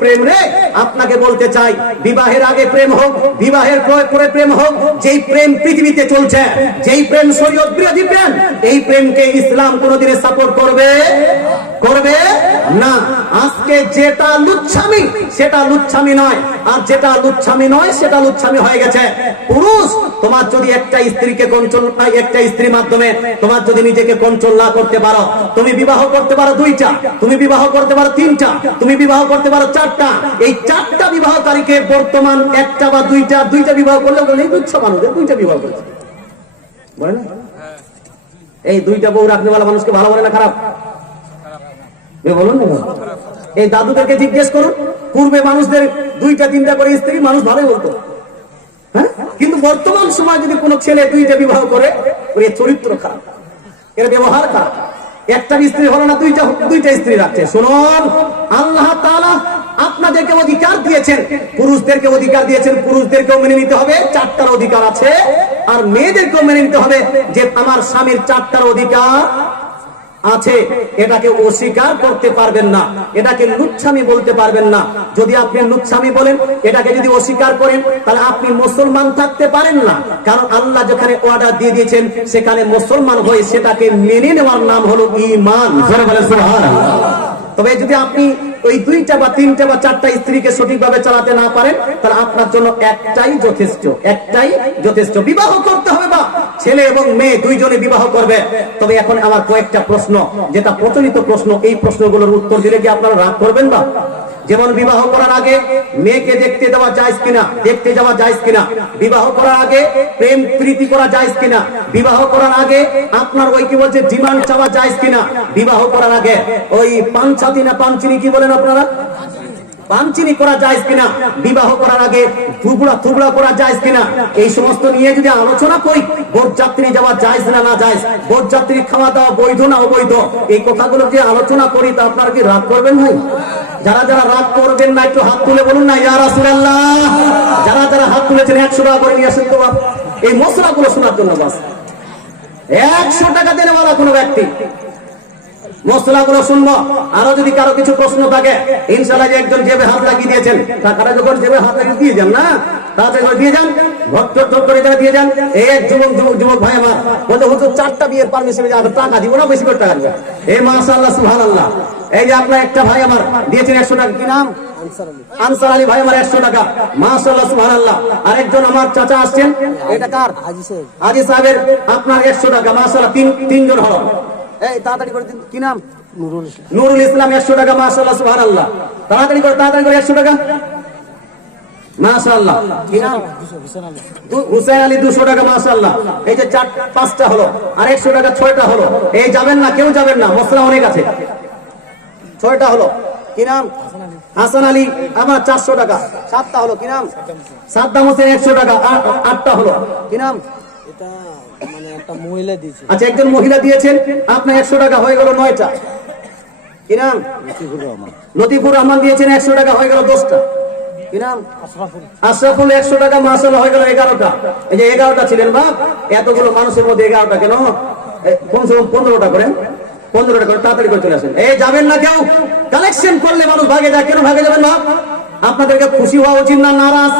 প্রেম রে, আপনাকে বলতে চাই বিবাহের আগে প্রেম হোক, বিবাহের পরে প্রেম হোক, যেই প্রেম পৃথিবীতে চলছে, যেই প্রেম শরীয়ত বিরোধী প্রেম, এই প্রেমকে ইসলাম কোনোদিন সাপোর্ট করবে না। আজকে যেটা লুচ্ছামি সেটা লুচ্ছামি নয়, আর যেটা লুচ্ছামি নয় সেটা লুচ্ছামি হয়ে গেছে। পুরুষ, তোমার যদি একটা স্ত্রীকে কন্ট্রোল, একটা স্ত্রীর মাধ্যমে তোমার যদি নিজেকে কন্ট্রোল না করতে পারো, তুমি বিবাহ করতে পারো 2টা, তুমি বিবাহ করতে পারো 3টা, তুমি বিবাহ করতে পারো 4টা। এই 4টা বিবাহকারীকে বর্তমান 1টা বা 2টা বিবাহ করলে বলে তুচ্ছ মানুষ 2টা বিবাহ করেছে, বলে না? এই 2টা বউ রাখনেওয়ালা মানুষকে ভালো বলে না খারাপ? বলুন না। এই দাদুদেরকে জিজ্ঞেস করুন, পূর্বে মানুষদের 2টা 3টা করে স্ত্রী মানুষ ভালোই বলতো, হ্যাঁ? কিন্তু বর্তমান সময় যদি কোনো ছেলে 2টা বিবাহ করে, ওর চরিত্র খারাপ, এর ব্যবহার খারাপ। একটা স্ত্রী হলো না, 2টা স্ত্রী রাখছে। শুনুন, আল্লাহ তাআলা আপনাদেরকে অধিকার দিয়েছেন, পুরুষদেরকে অধিকার দিয়েছেন, পুরুষদেরকেও মেনে নিতে হবে 4টার অধিকার আছে, আর মেয়েদেরকেও মেনে নিতে হবে যে আমার স্বামীর 4টার অধিকার আছে। এটাকে অস্বীকার করতে পারবেন না, এটাকে লুচ্ছামি বলতে পারবেন না। যদি আপনি লুচ্ছামি বলেন, এটাকে যদি অস্বীকার করেন, তাহলে আপনি মুসলমান থাকতে পারেন না। কারণ আল্লাহ যেখানে অর্ডার দিয়ে দিয়েছেন, সেখানে মুসলমান হয়ে সেটাকে মেনে নেওয়ার নাম হলো ঈমান। তবে যদি আপনি ওই 2টা বা 3টা বা 4টা স্ত্রীকে সঠিকভাবে চালাতে না পারেন, তাহলে আপনার জন্য একটাই যথেষ্ট। বিবাহ করতে হবে, বা ছেলে এবং মেয়ে দুইজনে বিবাহ করবে। তবে এখন আমার কয়েকটা প্রশ্ন, যেটা প্রচলিত প্রশ্ন, এই প্রশ্নগুলোর উত্তর দিলে কি আপনারা রাগ করবেন? বা যেমন বিবাহ করার আগে মেয়েকে দেখতে যাওয়া জায়েজ কিনা, বিবাহ করার আগে প্রেম প্রীতি করা জায়েজ কিনা, বিবাহ করার আগে আপনার ওই কি বলছে ডিমান্ড চাওয়া জায়েজ কিনা, বিবাহ করার আগে ওই পাঞ্চাতি না পাঞ্চিনি কি বলেন আপনারা, পাঞ্চিনি করা জায়েজ কিনা, বিবাহ করার আগে থুবড়া করা জায়েজ কিনা, এই সমস্ত নিয়ে যদি আলোচনা করি, বরযাত্রী যাওয়া জায়েজ না না জায়েজ, বরযাত্রী খাওয়া দাওয়া বৈধ না অবৈধ, এই কথাগুলো যে আলোচনা করি, তা আপনারা কি রাগ করবেন ভাই? যারা রাগ করবেন না, একটু হাত তুলে বলুন না ইয়া রাসূলুল্লাহ। যারা হাত তুলেছেন 100 টাকা করে নিয়ে আসেন তো, এই মশলাগুলো শোনার জন্য। বাস 100 টাকা দেনেওয়ালা কোনো ব্যক্তি মশলাগুলো শুনবো। আরো যদি কারো কিছু প্রশ্ন থাকে, ইনশাআল্লাহ যে একজন জেবে হাত লাগিয়ে দিয়েছেন, টাকাটা যখন জেবে হাত লাগিয়ে দিয়ে যান না, তাড়াতাড়ি করে দিয়ে যান, ভট্ট করে দিয়ে যান। এই এক যুবক ভাই আমার বলতে হতো 4টা বিয়ের পারমিশন টাকা দিব না, বেশি করে টাকা দিবেন। এই মাশাআল্লাহ সুবহানাল্লাহ। এই যে আপনার একটা ভাই আমার দিয়েছেন 100 টাকা, কি নাম? আনসার আলী ভাই আমার 100 টাকা, মাশাআল্লাহ সুবহানাল্লাহ। আরেকজন আমার চাচা আসছেন, এটা কার? হাজী সাহেবের আপনার 100 টাকা, মাশাআল্লাহ। তিনজন হলো। এই তাড়াতাড়ি করে দিন, কি নাম? নুরুল ইসলাম 100 টাকা, মাশাআল্লাহ সুবহানাল্লাহ। তাড়াতাড়ি করে 100 টাকা, মাশাআল্লাহ। কি নাম? হুসেন আলী 200 টাকা, মাশাআল্লাহ। এই যে 5টা হলো, আর 100 টাকা 6টা হলো। এই যাবেন না, কেউ যাবেন না, মশলা অনেক আছে। 6টা হলো, কি নাম? হাসান আলী আমার 400 টাকা, 7টা হলো, কি নাম? সাদ্দাম হোসেন 100 টাকা, 8টা হলো, কি নাম? আচ্ছা, একজন মহিলা দিয়েছেন আপনার 100 টাকা, হয়ে গেল 9টা। কি নাম? লতিফুর রহমান দিয়েছেন 100 টাকা, হয়ে গেল 10টা। কি নাম? আশরাফুল 100 টাকা, মাশাআল্লাহ, হয়ে গেল 11টা। এই যে 11টা ছিলেন বাপ, এতগুলো মানুষের মধ্যে 11টা কেন? কমসে কম 15টা করেন, 15টা করে তাড়াতাড়ি করে চলে আসেন। এই যাবেন না কেউ, কালেকশন করলে মানুষ ভাগে যায়। কেন ভাগে যাবেন বাপ? আপনাদেরকে খুশি হওয়া উচিত না নারাজ?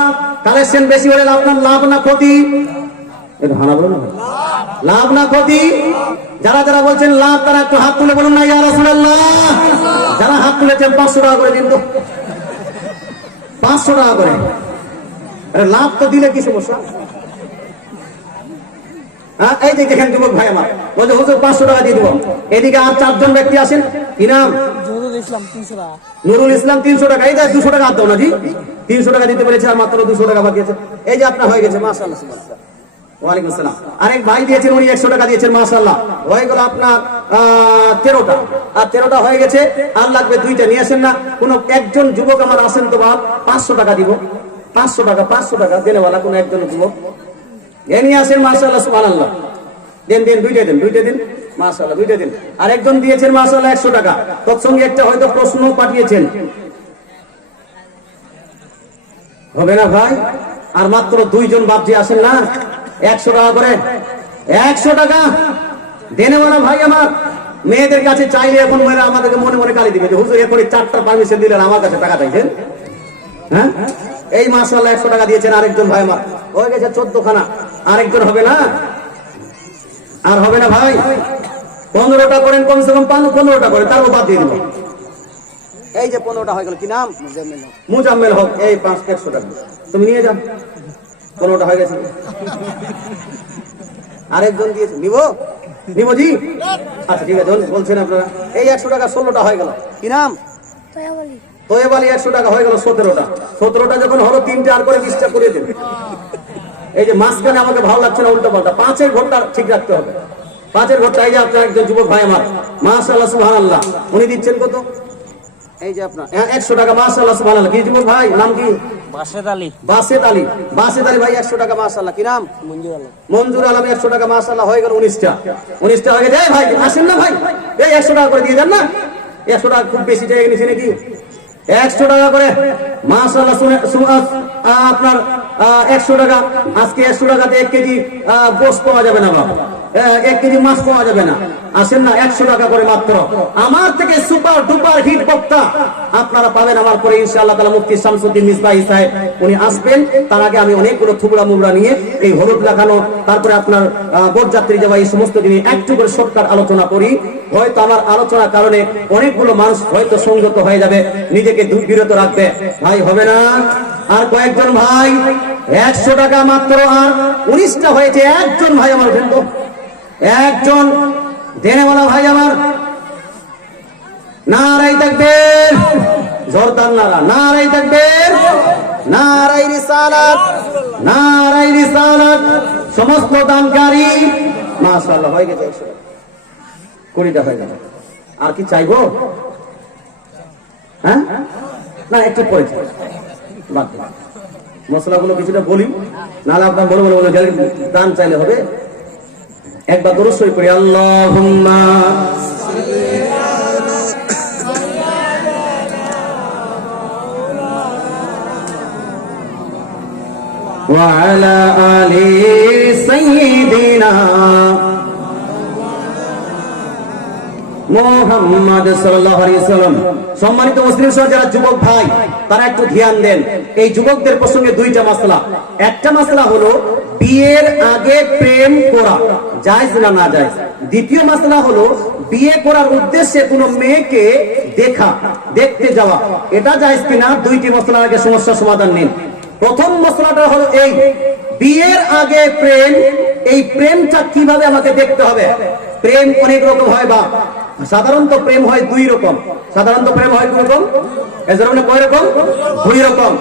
কালেকশন বেশি হলে আপনার লাভ না ক্ষতি? লাভ না ক্ষতি? যারা বলছেন লাভ, তারা একটু হাত তুলে বলুন না ইয়া রাসূলুল্লাহ। যারা হাত তুলেছেন 500 টাকা করে দিন তো, 500 টাকা করে। লাভ তো দিলে কি সমস্যা? এই যে দেখেন যুবক ভাই আমার বলছে হুজুর 500 টাকা দিয়ে দিব। এদিকে আর 4জন ব্যক্তি আসেন, কি নাম? নুরুল ইসলাম 300 টাকা। এই যে 200 টাকা হাত দাও না জি, 300 টাকা দিতে পেরেছে, আর মাত্র 200 টাকা বাকি আছে। এই যে আপনার হয়ে গেছে, মাশাআল্লাহ সুবহানাল্লাহ। ওয়ালাইকুম আসসালাম। আরেক ভাই দিয়েছেন, উনি 100 টাকা দিয়েছেন, মাশাআল্লাহ। হয়ে গেল আপনার 13টা, আর 13টা হয়ে গেছে। আর লাগবে 2টা, নিয়ে আসেন না। কোন একজন যুবক আমার আসেন তো বাপ, 500 টাকা দিব। 500 টাকা দেনেওয়ালা কোন একজন যুবক এ নিয়ে আসেন, মাশাআল্লাহ সুবহানাল্লাহ। দেন 2টা দিন, মাশাআল্লাহ, 2টা দিন। আর একজন দিয়েছেন মাশাআল্লাহ 100 টাকা। তৎসঙ্গে একটা হয়তো প্রশ্ন পাঠিয়েছেন, হবে না ভাই? আর মাত্র 2জন বাপজি আসেন না, 100 টাকা করে, 100 টাকা দেনেওয়ালা ভাই আমার মেয়েদের কাছে চাইলে এখন মেয়েরা আমাদেরকে মনে মনে গালি দিবে যে হুজুর এখনই 4টা পারমিশন দিলেন, আমার কাছে টাকা চাইছেন। হ্যাঁ, এই মাশাআল্লাহ 100 টাকা দিয়েছেন আরেকজন ভাই আমার, হয়ে গেছে 14 খানা। আরেকজন হবে না, আর হবে না ভাই। 15টা করেন, কমসে কম 15টা করেন, তারপর বাদ দিয়ে দিব। এই যে 15টা হয়ে গেল, কি নাম? মুজাম্মেল হক। এই 100 টাকা তুমি নিয়ে যাও, 15টা হয়ে গেছে। আরেকজন দিয়েছে, নিব জি? আচ্ছা ঠিক আছে, বলছেন আপনারা। এই 100 টাকা 16টা হয়ে গেল, কি নাম? তোয়েব আলী। 100 টাকা হয়ে গেল 17টা। 17টা যখন হলো 3টা আর করে 20টা করে দেন। এই যে মাঝখানে আমাকে ভালো লাগছে না, উল্টো পাল্টা। 5-এর ঘরটা ঠিক রাখতে হবে। 5-এর ঘরটা, এই যে আপনার একজন যুবক ভাই আমার, মাশাআল্লাহ সুবহানাল্লাহ, উনি দিচ্ছেন কত? এই যে আপনার 100 টাকা, মাশাআল্লাহ সুবহানাল্লাহ। কি যুবক ভাই, নাম কি? বাসেদ আলী। বাসেদ আলী ভাই 100 টাকা, মাশাআল্লাহ। কি নাম? মঞ্জুর আলম। 100 টাকা, মাশাআল্লাহ, হয়ে গেল 19টা হয়ে গেছে। ভাই আসেন না ভাই, এই 100 টাকা করে দিয়ে যান না। 100 টাকা খুব বেশি জায়গা নিয়েছে নাকি? 100 টাকা করে, মাশাআল্লাহ। আপনার 100 টাকা। আজকে 100 টাকাতে 1 কেজি গোশত পাওয়া যাবে না বাবা, 1 কেজি মাছ পাওয়া যাবে না। আসেন না, 100 টাকা করে মাত্র। আমার থেকে সুপার ডুপার হিট বক্তা আপনারা পাবেন আমার পরে ইনশাআল্লাহ তাআলা। মুফতি শামসুদ্দিন মিসবাহী সাহেব উনি আসবেন। তার আগে আমি অনেকগুলো থুবড়া মুবড়া নিয়ে এই হলুদ লাগানো, তারপরে আপনার বরযাত্রী যাওয়া, এই সমস্ত জিনিস একটু করে শর্টকাট আলোচনা করি। হয়তো আমার আলোচনার কারণে অনেকগুলো মানুষ হয়তো সংযত হয়ে যাবে, নিজেকে বিরত রাখবে। ভাই হবে না? আর কয়েকজন ভাই, 100 টাকা মাত্র, আর 19টা হয়েছে। একজন ভাই আমার দেন তো, একজন দেনেওয়ালা ভাই আমার। নারাই তাকবীর, জোরদার নারা, নারাই তাকবীর, নারাই রিসালাত, নারাই রিসালাত। সমস্ত দানকারী মাশাআল্লাহ হয়ে গেছে 100 টাকা, 20টা হয়ে গেল। আর কি চাইবো? হ্যাঁ না, একটু পরে মশলাগুলো কিছুটা বলি, নাহলে আপনার বড় বড় দান চাইলে হবে। একবার দরুদ শরীফ পড়ি, আল্লাহুম্মা ওয়া আলা আলি সাইয়্যিদিনা মুহাম্মদ সাল্লাল্লাহু আলাইহি ওয়াসাল্লাম। সম্মানিত মুসলিম সহ যারা যুবক ভাই, তারা একটু ধ্যান দেন। এই যুবকদের প্রসঙ্গে 2টা মাসলা। একটা মাসলা হলো বিয়ের আগে প্রেম করা জায়েজ না না জায়েজ। দ্বিতীয় মাসলা হলো বিয়ে করার উদ্দেশ্যে কোনো মেয়েকে দেখতে যাওয়া, এটা জায়েজ কিনা। 2টি মাসলার আগে সমস্যা সমাধান নিন। প্রথম মাসলাটা হলো এই বিয়ের আগে প্রেম, এই প্রেমটা কিভাবে আমাকে দেখতে হবে। প্রেম অনেক রকম হয় বা সাধারণত প্রেম হয় 2 রকম। সাধারণত প্রেম হয় 2 রকম। এজন্য কয় রকম? 2 রকম।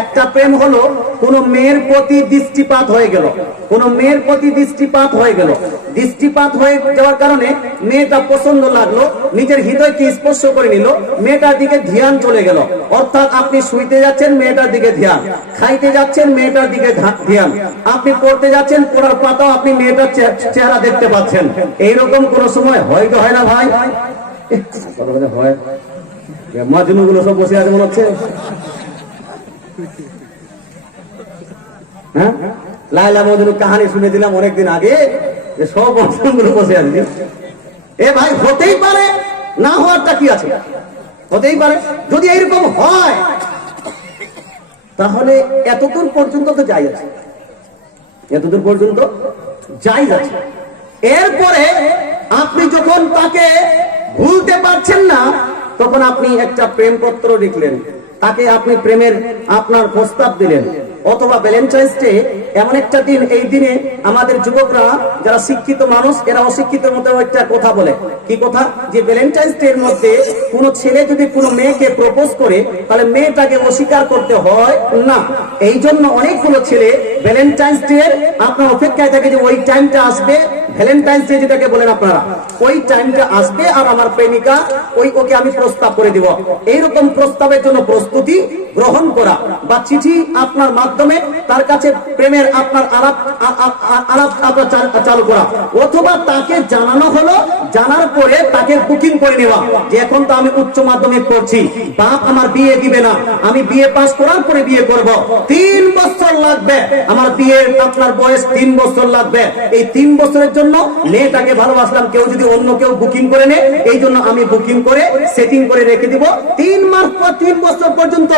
একটা প্রেম হলো কোন মেয়ের প্রতি দৃষ্টিপাত হয়ে গেল, কোন মেয়ের প্রতি দৃষ্টিপাত হয়ে গেল, দৃষ্টিপাত হয়ে যাওয়ার কারণে মেয়েটা পছন্দ লাগলো, নিজের হৃদয়কে স্পর্শ করে নিল, মেয়েটার দিকে ধ্যান চলে গেল। অর্থাৎ আপনি শুইতে যাচ্ছেন, মেয়েটার দিকে ধ্যান, খাইতে যাচ্ছেন, মেয়েটার দিকে ধ্যান, আপনি পড়তে যাচ্ছেন, পড়ার পাতাও আপনি মেয়েটার চেহারা দেখতে পাচ্ছেন। এইরকম কোন সময় হয় তো হয় না ভাই? হয়। মাজনুগুলো সব বসে আছে মনে হচ্ছে। হ্যাঁ, লায়লা মজনু কাহানি শুনে দিলাম অনেকদিন আগে, সব মাজনুগুলো বসে আছে। এ ভাই হতেই পারে, না হওয়ারটা কি আছে? হতেই পারে। যদি এইরকম হয় তাহলে এতদূর পর্যন্ত তো যাই আছে, এতদূর পর্যন্ত যাই আছে। এরপরে আপনি যখন তাকে ভুলতে পারছেন না, তখন আপনি একটা প্রেমপত্র লিখলেন, তাকে আপনি প্রেমের আপনার প্রস্তাব দিলেন। অথবা ভ্যালেন্টাইন্স ডে এমন একটা দিন, এই দিনে আমাদের যুবকরা যারা শিক্ষিত মানুষ, এরা অশিক্ষিতের মধ্যে একটা কথা বলে। কি কথা? যে ভ্যালেন্টাইন্স ডে এর মধ্যে কোন ছেলে যদি কোনো মেয়েকে প্রপোজ করে, তাহলে মেয়েটাকে অস্বীকার করতে হয় না। এই জন্য অনেকগুলো ছেলে ভ্যালেন্টাইন্স ডে আপনার অপেক্ষায় থাকে যে ওই টাইমটা আসবে, ভ্যালেন্টাইন্স ডে যেটাকে বলেন আপনারা, ওই টাইমটা আসবে আর আমার প্রেমিকা ওকে আমি প্রস্তাব করে দিব। এইরকম প্রস্তাবের জন্য প্রস্তুতি গ্রহণ করা বা চিঠি আপনার মাধ্যমে তার কাছে প্রেমের আপনার আলাপ চালু করা, অথবা তাকে জানানো হলো, জানার পরে তাকে বুকিং করে নেওয়া যে এখন তো আমি উচ্চ মাধ্যমিক পড়ছি, বাপ আমার বিয়ে দিবে না, আমি বিয়ে পাস করার পরে বিয়ে করব, 3 বছর লাগবে আমার বিয়ের, আপনার বয়স 3 বছর লাগবে, এই 3 বছরের জন্য জন্য মেয়েটাকে ভালোবাসলাম, কেউ যদি অন্য কেউ বুকিং করে নেয়, এই জন্য আমি বুকিং করে সেটিং করে রেখে দিব 3 মাস পর 3 বছর পর্যন্ত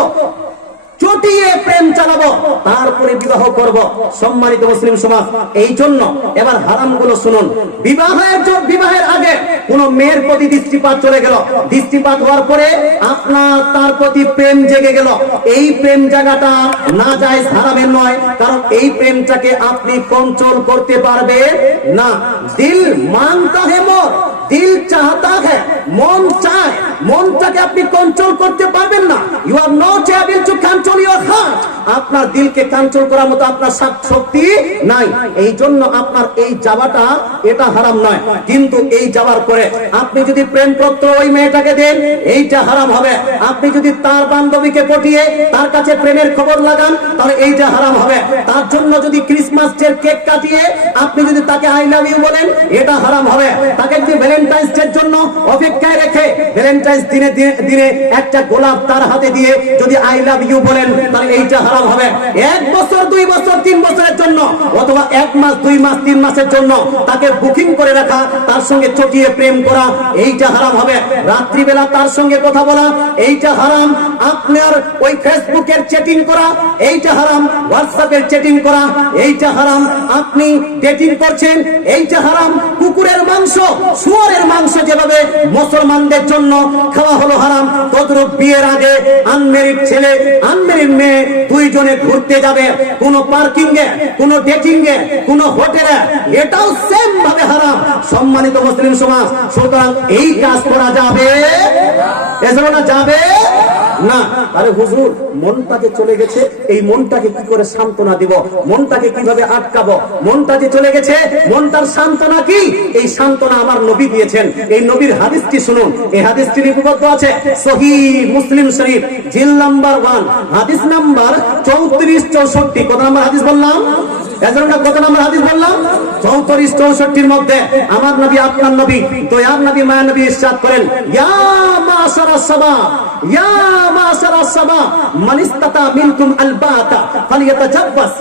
চটিয়ে প্রেম চালাবো, তারপরে বিবাহ করব। সম্মানিত মুসলিম সমাজ, এই জন্য এবার হারামগুলো শুনুন। বিবাহের আগে কোন মেয়ের প্রতি দৃষ্টিপাত চলে গেল, দৃষ্টিপাত হওয়ার পরে আপনার তার প্রতি প্রেম জেগে গেল, এই প্রেম জায়গাটা না যায়, হারামের নয়, কারণ এই প্রেমটাকে আপনি কন্ট্রোল করতে পারবেন না। দিল মানতা হে মোর, দিল চাহতা হ্যায়, মন চায়, মনটাকে আপনি কন্ট্রোল করতে পারবেন না। You are not able to control your heart. আপনার দিলকে কন্ট্রোল করার মতো আপনার শক্তি নাই, এই জন্য আপনার এই যাওয়াটা এটা হারাম নয়। কিন্তু এই যাওয়ার পরে আপনি যদি প্রেম পত্র ওই মেয়েটাকে দেন, এইটা হারাম হবে। আপনি যদি তার বান্ধবীকে পটিয়ে তার কাছে প্রেমের খবর লাগান, তাহলে এইটা হারাম হবে। তার জন্য যদি ক্রিসমাস ডে কেক কাটিয়ে আপনি যদি তাকে আই লাভ ইউ বলেন, এটা হারাম হবে। তাকে যদি ভ্যালেন্টাইন্স ডের জন্য অপেক্ষায় রেখে ভ্যালেন্টাইন্স দিনে একটা গোলাপ তার হাতে দিয়ে যদি আই লাভ ইউ বলেন, তাহলে এইটা হারাম হবে। 1 বছর 2 বছর 3 বছরের জন্য, অথবা 1 মাস 2 মাস 3 মাসের জন্য তাকে বুকিং করে রাখা, তার সঙ্গে চটিয়ে প্রেম করা, এইটা হারাম হবে। রাত্রিবেলা তার সঙ্গে কথা বলা, এইটা হারাম। আপনার ওই ফেসবুকের চ্যাটিং করা, এইটা হারাম। হোয়াটসঅ্যাপের চ্যাটিং করা, এইটা হারাম। আপনি ডেটিং করছেন, এইটা হারাম। কুকুরের মাংস, শুয়োরের মাংস যেভাবে মুসলমানদের জন্য খাওয়া হলো হারাম, তদ্রূপ বিয়ের আগে আনমেরিড ছেলে আনমেরিড মেয়ে দুইজনে ঘুরতে যাবে, কোন পার্কিং এ, কোন ডেটিং এ, কোন হোটেলে, এটাও সেম ভাবে হারাম। সম্মানিত মুসলিম সমাজ, সুতরাং এই কাজ করা যাবে না, যাবে না। আরে হুজুর, মনটাকে চলে গেছে, এই মনটাকে কি করে সান্ত্বনা দিব, মনটাকে কিভাবে আটকাবো? মনটা যে চলে গেছে, মনটার সান্ত্বনা কি? এই সান্ত্বনা আমার নবী দিয়েছেন। এই নবীর হাদিসটি শুনুন। এই হাদিসটি লিপিবদ্ধ আছে সহিহ মুসলিম শরীফ জিল নাম্বার 1 হাদিস নাম্বার 34-64। কত নাম্বার হাদিস বললাম? কত নাম্বার হাদিস বললাম? 34-64 মধ্যে আমার নবী, আপনার নবী, দয়ার নবী, মায়া নবী ইরশাদ করেন, ইয়া মাশারাস সাবাব, ইয়া মাশারাস সাবাব, মান ইসতাতা মিনকুম আলবাতা ফালিয়াতাজাব্বাস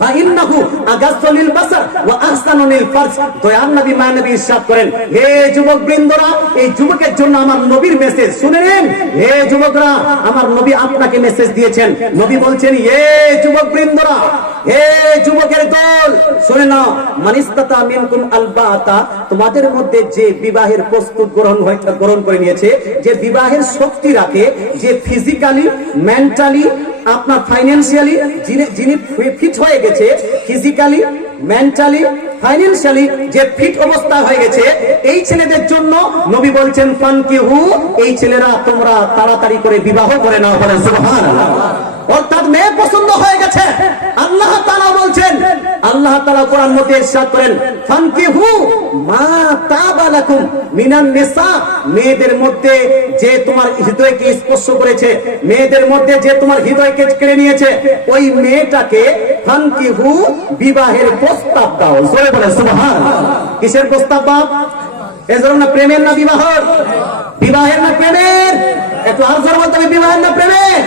ফাইন্নাহু আগাসসু লিল বাসার ওয়া আহসানু লিল ফারজ। দয়ার নবী, মায়া নবী ইরশাদ করেন, হে যুবক বৃন্দরা, এই যুবকের জন্য আমার নবীর মেসেজ শুনে নিন। হে যুবকরা, আমার নবী আপনাকে মেসেজ দিয়েছেন। নবী বলছেন, হে যুবক বৃন্দরা, হে যুবকের দল, শুনে নাও, মানিস্তাতা মিনকুম আলবাতা, তোমাদের মধ্যে যে বিবাহের প্রস্তুত গ্রহণ করে নিয়েছে, যে বিবাহের শক্তি রাখে, যে ফিজিক্যালি, মেন্টালি, আপনার ফাইন্যান্সিয়ালি যিনি ফিট হয়ে গেছে, ফিজিক্যালি, মেন্টালি, ফাইন্যান্সিয়ালি যে ফিট অবস্থা হয়ে গেছে, এই ছেলেদের জন্য নবী বলছেন, ফানকিহু, এই ছেলেরা তোমরা তাড়াতাড়ি করে বিবাহ করে নাও। বলেন সুবহানাল্লাহ। অর্থাৎ মেয়ে পছন্দ হয়ে গেছে, আল্লাহ তাআলা বলছেন, আল্লাহ তাআলা কোরআন মধ্যে ইরশাদ করেন, ফানকিহু মা তাবা লাকুম মিনান নিসা, মেয়েদের মধ্যে যে তোমার হৃদয়কে স্পর্শ করেছে, মেয়েদের মধ্যে যে তোমার হৃদয়কে কেড়ে নিয়েছে, ওই মেয়েটাকে ফানকিহু, বিবাহের প্রস্তাব দাও। জোরে বলেন সুবহানাল্লাহ। কিসের প্রস্তাব দাও? এজন্য না প্রেমের, না বিবাহের? বিবাহের না প্রেমের? একটু আর জোরে বলতে হবে, বিবাহের না প্রেমের?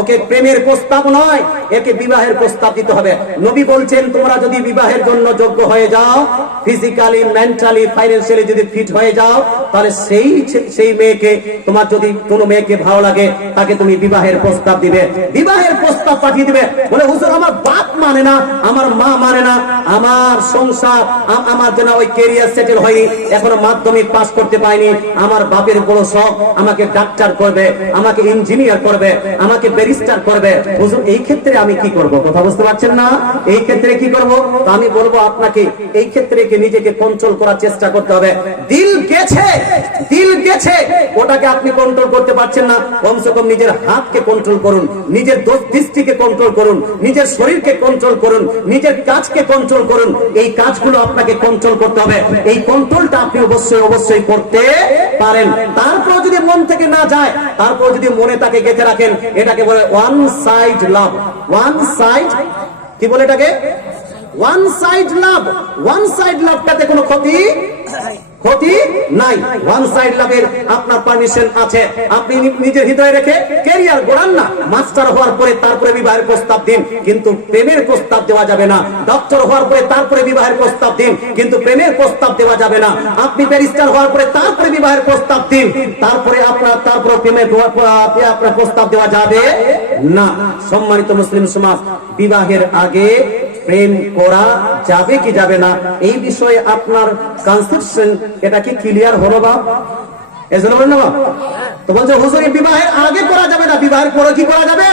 ওকে, প্রেমের প্রস্তাব নয়, একে বিবাহের প্রস্তাব দিতে হবে। নবী বলছেন, তোমরা যদি বিবাহের জন্য যোগ্য হয়ে যাও, ফিজিক্যালি, মেন্টালি, ফাইন্যান্সিয়ালি যদি ফিট হয়ে যাও, তাহলে সেই মেয়েকে, তোমার যদি কোনো মেয়েকে ভালো লাগে, তাকে তুমি বিবাহের প্রস্তাব দিবে, বিবাহের প্রস্তাব পাঠিয়ে দিবে। বলে, হুজুর আমার বাপ মানে না, আমার মা মানে না, আমার সংসার, আমার যেন ওই ক্যারিয়ার সেটেল হয়নি, এখনো মাধ্যমিক পাস করতে পাইনি, আমার বাপের বড় শখ আমাকে ডাক্তার করবে, আমাকে ইঞ্জিনিয়ার করবে, আমাকে ব্যারিস্টার করবে। হুজুর এই ক্ষেত্রে আমি কি করব? কথা বুঝতে পারছেন না? এই ক্ষেত্রে কি করব? তো আমি বলবো আপনাকে এই ক্ষেত্রে নিজেকে কন্ট্রোল করার চেষ্টা করতে হবে। দিল গেছে, ওটাকে আপনি কন্ট্রোল করতে পারছেন না, কমসে কম নিজের হাতকে কন্ট্রোল করুন, নিজের দৃষ্টিকে কন্ট্রোল করুন, নিজের শরীরকে কন্ট্রোল করুন, নিজের কাজকে কন্ট্রোল করুন। এই কাজগুলো আপনাকে কন্ট্রোল করতে হবে। এই কন্ট্রোলটা আপনি অবশ্যই করতে পারেন। তারপর যদি মন থেকে না যায়, তারপর যদি মনে তাকে গেঁথে রাখেন, এটাকে বলে one side love. One side, কি বলে এটাকে? One side love. One side লাভটাতে কোনো ক্ষতি নাই। ওয়ান সাইড লাভের আপনার পারমিশন আছে। আপনি নিজের হৃদয়ে রেখে ক্যারিয়ার গড়ান না, মাস্টার হওয়ার পরে তারপরে বিবাহের প্রস্তাব দিন, কিন্তু প্রেমের প্রস্তাব দেওয়া যাবে না। ডক্টর হওয়ার পরে তারপরে বিবাহের প্রস্তাব দিন, কিন্তু প্রেমের প্রস্তাব দেওয়া যাবে না। আপনি ব্যারিস্টার হওয়ার পরে তারপরে বিবাহের প্রস্তাব দিন, তারপরে তারপর প্রেমের আপনার প্রস্তাব দেওয়া যাবে না। সম্মানিত মুসলিম সমাজ, বিবাহের আগে প্রেম করা যাবে কি যাবে না, এই বিষয়ে আপনার কনসেপশন এটা কি ক্লিয়ার হলো বা? এজন্য বলেন না বাপ, তো বলছে হুজুর বিবাহের আগে করা যাবে না, বিবাহের পরে কি করা যাবে?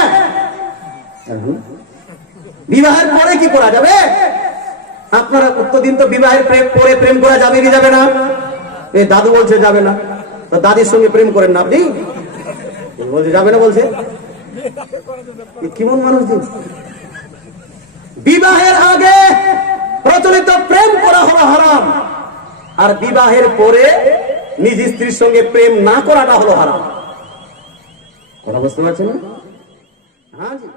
বিবাহের পরে কি করা যাবে? আপনারা উত্তর দিন তো, বিবাহের পরে প্রেম করা যাবে কি যাবে না? এই দাদু বলছে যাবে না, তো দাদির সঙ্গে প্রেম করেন না আপনি? বলছে যাবে না, বলছে কেমন মানুষ দিন? বিবাহের আগে প্রচলিত প্রেম করা হলো হারাম, আর বিবাহের পরে নিজ স্ত্রীর সঙ্গে প্রেম না করাটা হলো হারাম। কথা বুঝতে পারছেন না? হ্যাঁ জি।